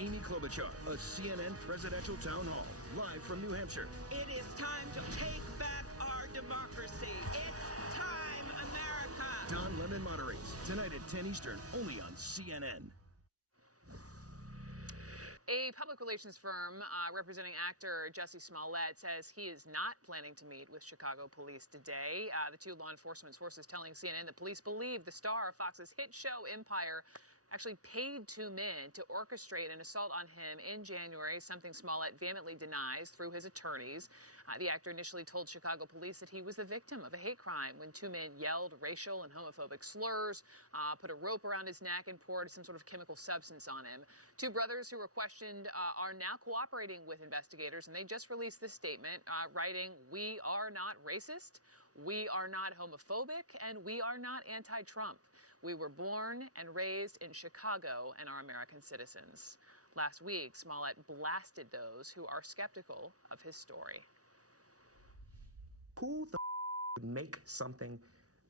Amy Klobuchar, a CNN presidential town hall, live from New Hampshire. It is time to take back our democracy. It's time, America. Don Lemon moderates tonight at 10 Eastern, only on CNN. A public relations firm representing actor Jussie Smollett says he is not planning to meet with Chicago police today. The two law enforcement sources telling CNN that police believe the star of Fox's hit show Empire actually paid two men to orchestrate an assault on him in January, something Smollett vehemently denies through his attorneys. The actor initially told Chicago police that he was the victim of a hate crime when two men yelled racial and homophobic slurs, put a rope around his neck, and poured some sort of chemical substance on him. Two brothers who were questioned are now cooperating with investigators, and they just released this statement writing, "We are not racist. We are not homophobic, and we are not anti-Trump. We were born and raised in Chicago and are American citizens." Last week, Smollett blasted those who are skeptical of his story. Who the would make something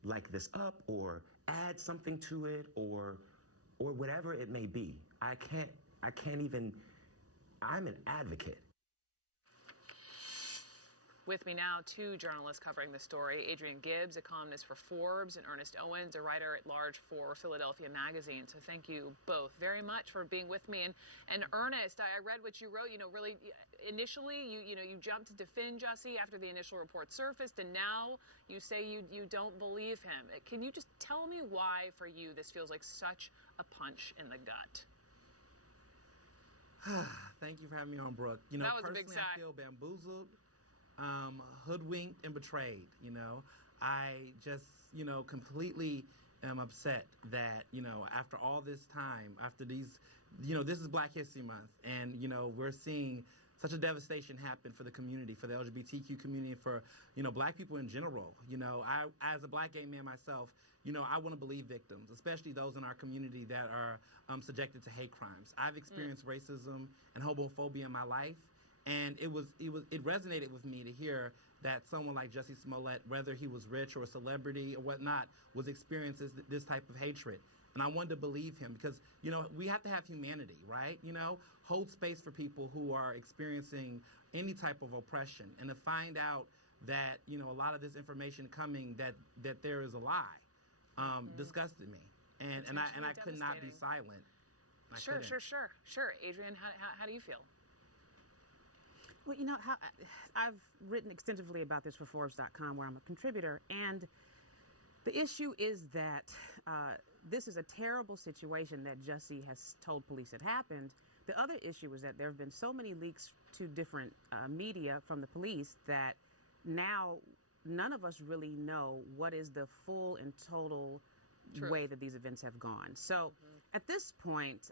like this up or add something to it or whatever it may be? I can't even, I'm an advocate. With me now, two journalists covering the story. Adrienne Gibbs, a columnist for Forbes, and Ernest Owens, a writer at large for Philadelphia Magazine. So thank you both very much for being with me. And Ernest, I read what you wrote. You know, really, initially, you jumped to defend Jussie after the initial report surfaced, and now you say you don't believe him. Can you just tell me why, for you, this feels like such a punch in the gut? Thank you for having me on, Brooke. You know, that was personally, a big sigh. I feel bamboozled, hoodwinked, and betrayed. You know, I just, completely am upset that, after all this time, after these, this is Black History Month, and, we're seeing such a devastation happen for the community, for the LGBTQ community, for, Black people in general. I, as a Black gay man myself, I want to believe victims, especially those in our community that are subjected to hate crimes. I've experienced racism and homophobia in my life. And it resonated with me to hear that someone like Jussie Smollett, whether he was rich or a celebrity or whatnot, was experiencing this type of hatred. And I wanted to believe him because, we have to have humanity, right? Hold space for people who are experiencing any type of oppression, and to find out that, a lot of this information coming that there is a lie, disgusted me. And I could not be silent. Sure. Adrienne, how do you feel? Well, I've written extensively about this for Forbes.com, where I'm a contributor, and the issue is that this is a terrible situation that Jussie has told police had happened. The other issue is that there have been so many leaks to different media from the police that now none of us really know what is the full and total way that these events have gone. So at this point,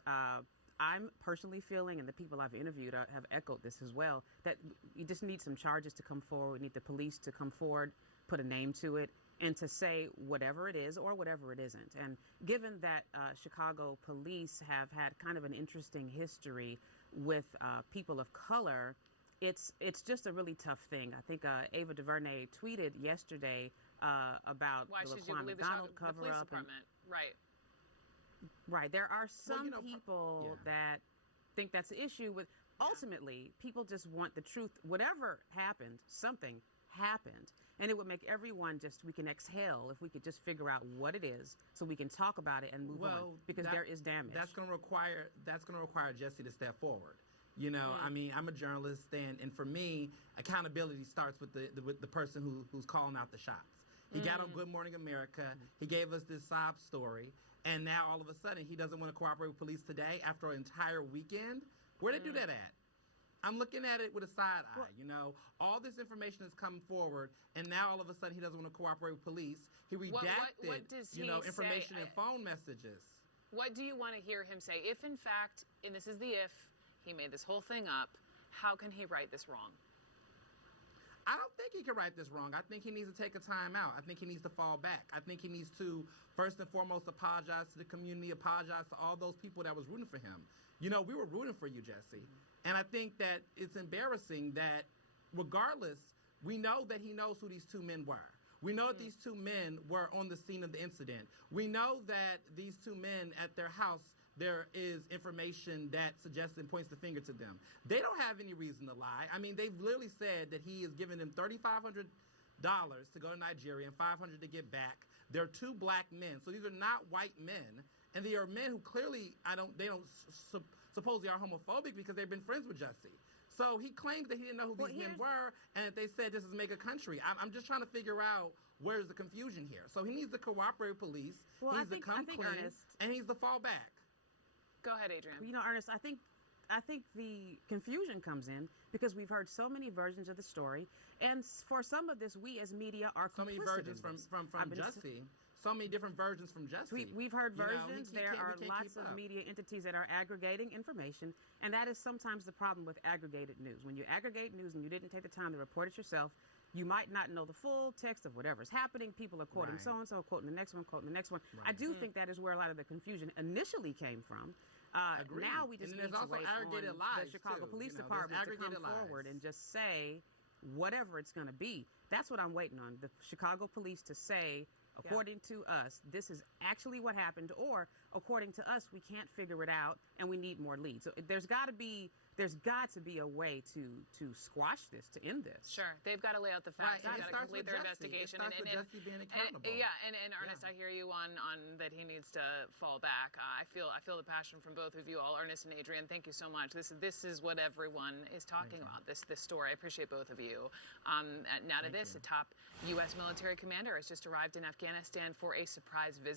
I'm personally feeling, and the people I've interviewed have echoed this as well, that you just need some charges to come forward. We need the police to come forward, put a name to it, and to say whatever it is or whatever it isn't. And given that Chicago police have had kind of an interesting history with people of color, it's just a really tough thing. I think Ava DuVernay tweeted yesterday about why the should you Laquan believe McDonald the cover police up. department? Right. Right. There are some people that think that's the issue with. Ultimately, people just want the truth. Whatever happened, something happened. And it would make everyone we can exhale if we could just figure out what it is so we can talk about it and move on, because there is damage. That's going to require Jussie to step forward. I mean, I'm a journalist, and for me, accountability starts with the person who's calling out the shots. He got on Good Morning America. He gave us this sob story. And now all of a sudden he doesn't want to cooperate with police today after an entire weekend. Where'd they do that at? I'm looking at it with a side eye, All this information has come forward, and now all of a sudden he doesn't want to cooperate with police. He redacted, what does he information say? and phone messages. What do you want to hear him say? If, in fact, and this is the if, he made this whole thing up, how can he right this wrong? I don't think he can right this wrong. I think he needs to take a time out. I think he needs to fall back. I think he needs to, first and foremost, apologize to the community, apologize to all those people that was rooting for him. We were rooting for you, Jussie. And I think that it's embarrassing that, regardless, we know that he knows who these two men were. We know that these two men were on the scene of the incident. We know that these two men at their house there is information that suggests and points the finger to them. They don't have any reason to lie. I mean, they've literally said that he is giving them $3,500 to go to Nigeria and $500 to get back. They're two black men, so these are not white men, and they are men who clearly supposedly are homophobic because they've been friends with Jussie. So he claims that he didn't know who these men were, and that they said this is mega country. I'm just trying to figure out where's the confusion here. So he needs to cooperate with police. Well, he needs to come clean, Ernest, and he needs to fall back. Go ahead, Adrienne. You know, Ernest, I think the confusion comes in because we've heard so many versions of the story, and for some of this, we as media are so many versions from Jussie. So many different versions from Jussie. We've heard versions. We there are can't lots keep of up. media entities that are aggregating information, and that is sometimes the problem with aggregated news. When you aggregate news and you didn't take the time to report it yourself, you might not know the full text of whatever's happening. People are quoting Right. so-and-so, quoting the next one, quoting the next one. Right. I do think that is where a lot of the confusion initially came from. Agreed. Now we just And need there's to also wait aggregated on lies, the Chicago too. Police You know, there's Department to come aggregated lies. forward and just say whatever it's going to be. That's what I'm waiting on. The Chicago Police to say, according to us, this is actually what happened, or according to us, we can't figure it out and we need more leads. So there's got to be a way to squash this, to end this. Sure, they've got to lay out the facts. Right, and They've it got to starts complete with their Jussie. investigation. It starts with Jussie being accountable. And Ernest, I hear you on that he needs to fall back. I feel the passion from both of you all, Ernest and Adrienne. Thank you so much. This is what everyone is talking about. This story. I appreciate both of you. Now to this, a top U.S. military commander has just arrived in Afghanistan for a surprise visit.